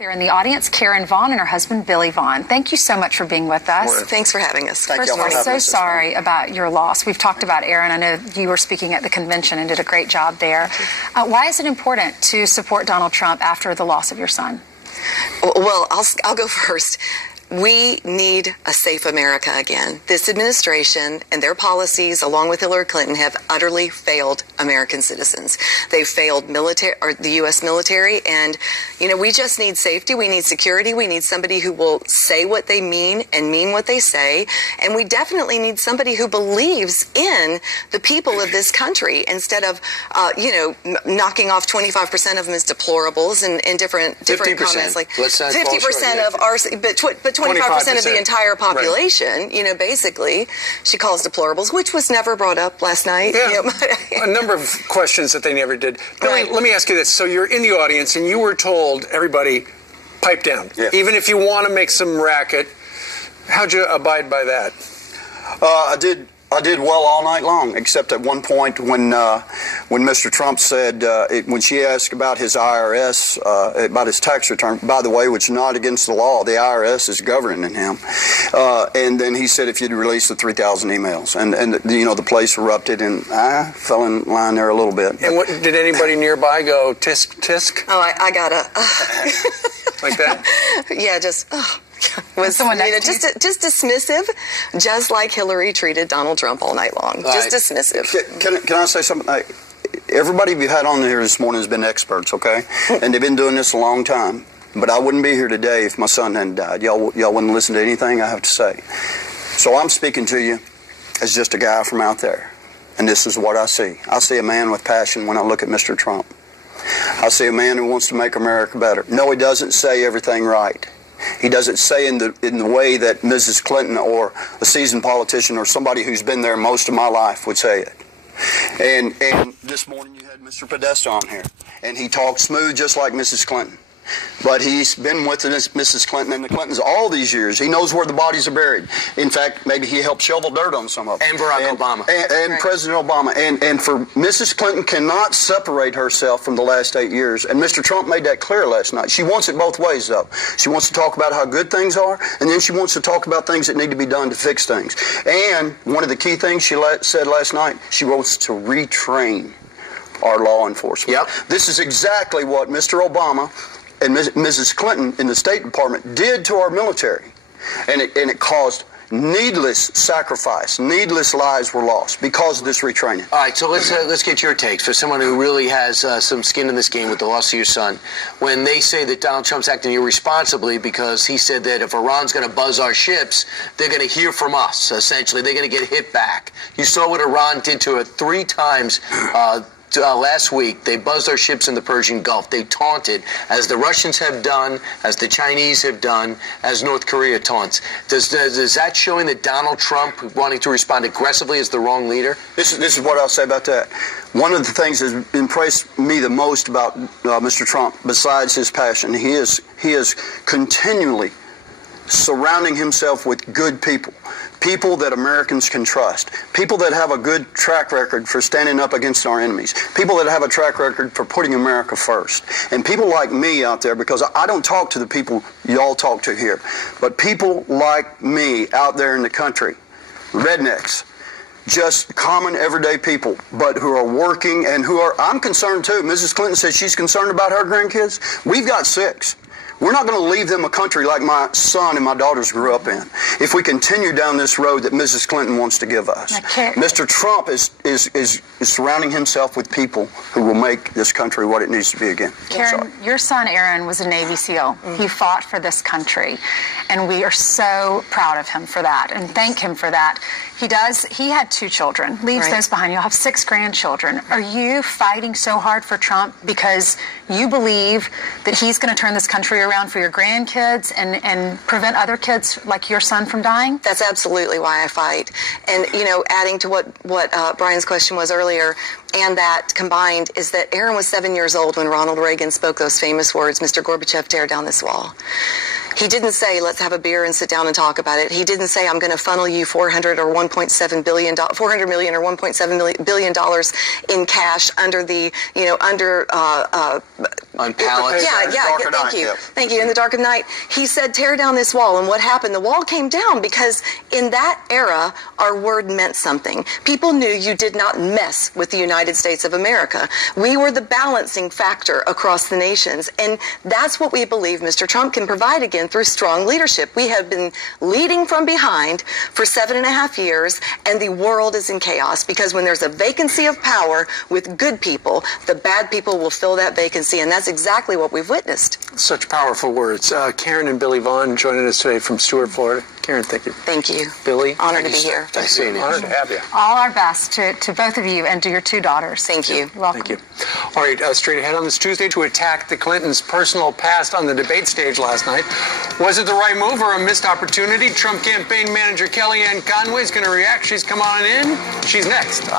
There in the audience, Karen Vaughn and her husband, Billy Vaughn. Thank you so much for being with us. Well, thanks for having us. First, we're so sorry about your loss. We've talked about Aaron. I know you were speaking at the convention and did a great job there. Why is it important to support Donald Trump after the loss of your son? Well, I'll go first. We need a safe America again. This administration and their policies, along with Hillary Clinton, have utterly failed American citizens. They've failed the U.S. military, and, we just need safety. We need security. We need somebody who will say what they mean and mean what they say, and we definitely need somebody who believes in the people of this country instead of, knocking off 25% of them as deplorables and different comments. Like 50% of our, but 25% of the entire population, right. Basically, she calls deplorables, which was never brought up last night. Yeah. A number of questions that they never did. Billy, let me ask you this. So you're in the audience and you were told, everybody, pipe down. Yeah. Even if you want to make some racket, how'd you abide by that? I did well all night long, except at one point when Mr. Trump said, when she asked about his IRS, about his tax return, by the way, which is not against the law, the IRS is governing him. And then he said if you'd release the 3,000 emails. And the place erupted, and I fell in line there a little bit. And did anybody nearby go, tisk, tisk? Oh, I got a... Like that? Yeah, just... was just dismissive, just like Hillary treated Donald Trump all night long. Just dismissive. Can I say something? Everybody we've had on here this morning has been experts, okay? And they've been doing this a long time. But I wouldn't be here today if my son hadn't died. Y'all wouldn't listen to anything I have to say. So I'm speaking to you as just a guy from out there. And this is what I see. I see a man with passion when I look at Mr. Trump. I see a man who wants to make America better. No, he doesn't say everything right. He doesn't say in the way that Mrs. Clinton or a seasoned politician or somebody who's been there most of my life would say it. And this morning you had Mr. Podesta on here, and he talked smooth just like Mrs. Clinton. But he's been with Mrs. Clinton and the Clintons all these years. He knows where the bodies are buried. In fact, maybe he helped shovel dirt on some of them. And Barack Obama. And right. President Obama. And for Mrs. Clinton cannot separate herself from the last 8 years. And Mr. Trump made that clear last night. She wants it both ways, though. She wants to talk about how good things are, and then she wants to talk about things that need to be done to fix things. And one of the key things she said last night, she wants to retrain our law enforcement. Yep. This is exactly what Mr. Obama and Mrs. Clinton in the State Department did to our military. And it caused needless sacrifice. Needless lives were lost because of this retraining. All right, so let's get your takes. For someone who really has some skin in this game with the loss of your son, when they say that Donald Trump's acting irresponsibly because he said that if Iran's going to buzz our ships, they're going to hear from us, essentially. They're going to get hit back. You saw what Iran did to it 3 times last week. They buzzed our ships in the Persian Gulf. They taunted, as the Russians have done, as the Chinese have done, as North Korea taunts. Does that showing that Donald Trump wanting to respond aggressively is the wrong leader? This is what I'll say about that. One of the things that impressed me the most about Mr. Trump, besides his passion, he is continually surrounding himself with good people. People that Americans can trust. People that have a good track record for standing up against our enemies. People that have a track record for putting America first. And people like me out there, because I don't talk to the people y'all talk to here, but people like me out there in the country, rednecks, just common everyday people, but who are working and who are, I'm concerned too. Mrs. Clinton says she's concerned about her grandkids. We've got 6. We're not going to leave them a country like my son and my daughters grew up in if we continue down this road that Mrs. Clinton wants to give us. Mr. Trump is surrounding himself with people who will make this country what it needs to be again. Karen, your son Aaron was a Navy SEAL. He fought for this country, and we are so proud of him for that and thank him for that. He had 2 children, leaves those behind. You'll have 6 grandchildren. Are you fighting so hard for Trump because you believe that he's going to turn this country around for your grandkids and prevent other kids like your son from dying? That's absolutely why I fight. And, adding to what Brian's question was earlier, and that combined, is that Aaron was 7 years old when Ronald Reagan spoke those famous words, "Mr. Gorbachev, tear down this wall." He didn't say, let's have a beer and sit down and talk about it. He didn't say, I'm going to funnel you $400 million or $1.7 billion in cash under the, On pallets. Darker Thank night, you. yep. Thank you. In the dark of night, he said, tear down this wall. And what happened? The wall came down because in that era, our word meant something. People knew you did not mess with the United States of America. We were the balancing factor across the nations. And that's what we believe Mr. Trump can provide again through strong leadership. We have been leading from behind for 7.5 years, and the world is in chaos because when there's a vacancy of power with good people, the bad people will fill that vacancy, and that's exactly what we've witnessed. Such powerful words. Karen and Billy Vaughn joining us today from Stuart, Florida. Karen, thank you. Thank you. Billy, honored to be here. Nice seeing you. Honored to have you. All our best to both of you and to your 2 daughters. Thank you. You're welcome. Thank you. All right, straight ahead on this Tuesday to attack the Clintons' personal past on the debate stage last night. Was it the right move or a missed opportunity? Trump campaign manager Kellyanne Conway is going to react. She's come on in. She's next.